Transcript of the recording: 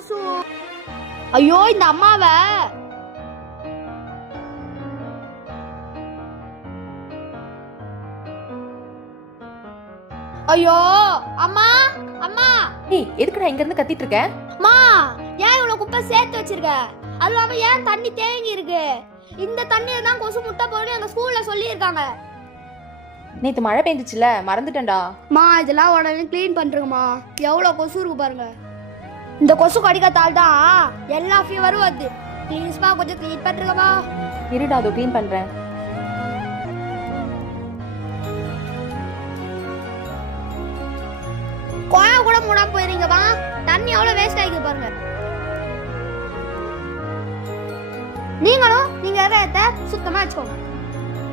கொசு. ஐயோ இந்த அம்மாவை. ஐயோ அம்மா அம்மா. ஏய் எதுக்குடா இங்க இருந்து கத்திட்டு இருக்க? அம்மா ஏன் இவ்வளவு குப்பை சேர்த்து வச்சிருக்க? அது இல்லாம ஏன் தண்ணி தேங்கி இருக்கு? இந்த தண்ணியில தான் கொசு முட்டை போடுன்னு எங்க ஸ்கூல்ல சொல்லியிருக்காங்க. நேத்து மழை பெஞ்சிச்சுல, மறந்துட்டேன்டா. மா இதெல்லாம் உடனே க்ளீன் பண்றேங்கம்மா. எவ்வளவு கொசு இருக்கு பாருங்க. இந்த கொசு கடிக்கத்தால் தான் எல்லா ஃபீவரும் வருது. ப்ளீஸ்மா கொஞ்சம் க்ளீன் பண்றேங்கம்மா. இருடா அதோ க்ளீன் பண்றேன். கோயா கூட மூடாம போயிருங்கம்மா. தண்ணி எவ்வளவு வேஸ்ட் ஆகிக்கு பாருங்க. நீங்களும் நீங்க இடத்த சுத்தமா வச்சுக்கோங்க.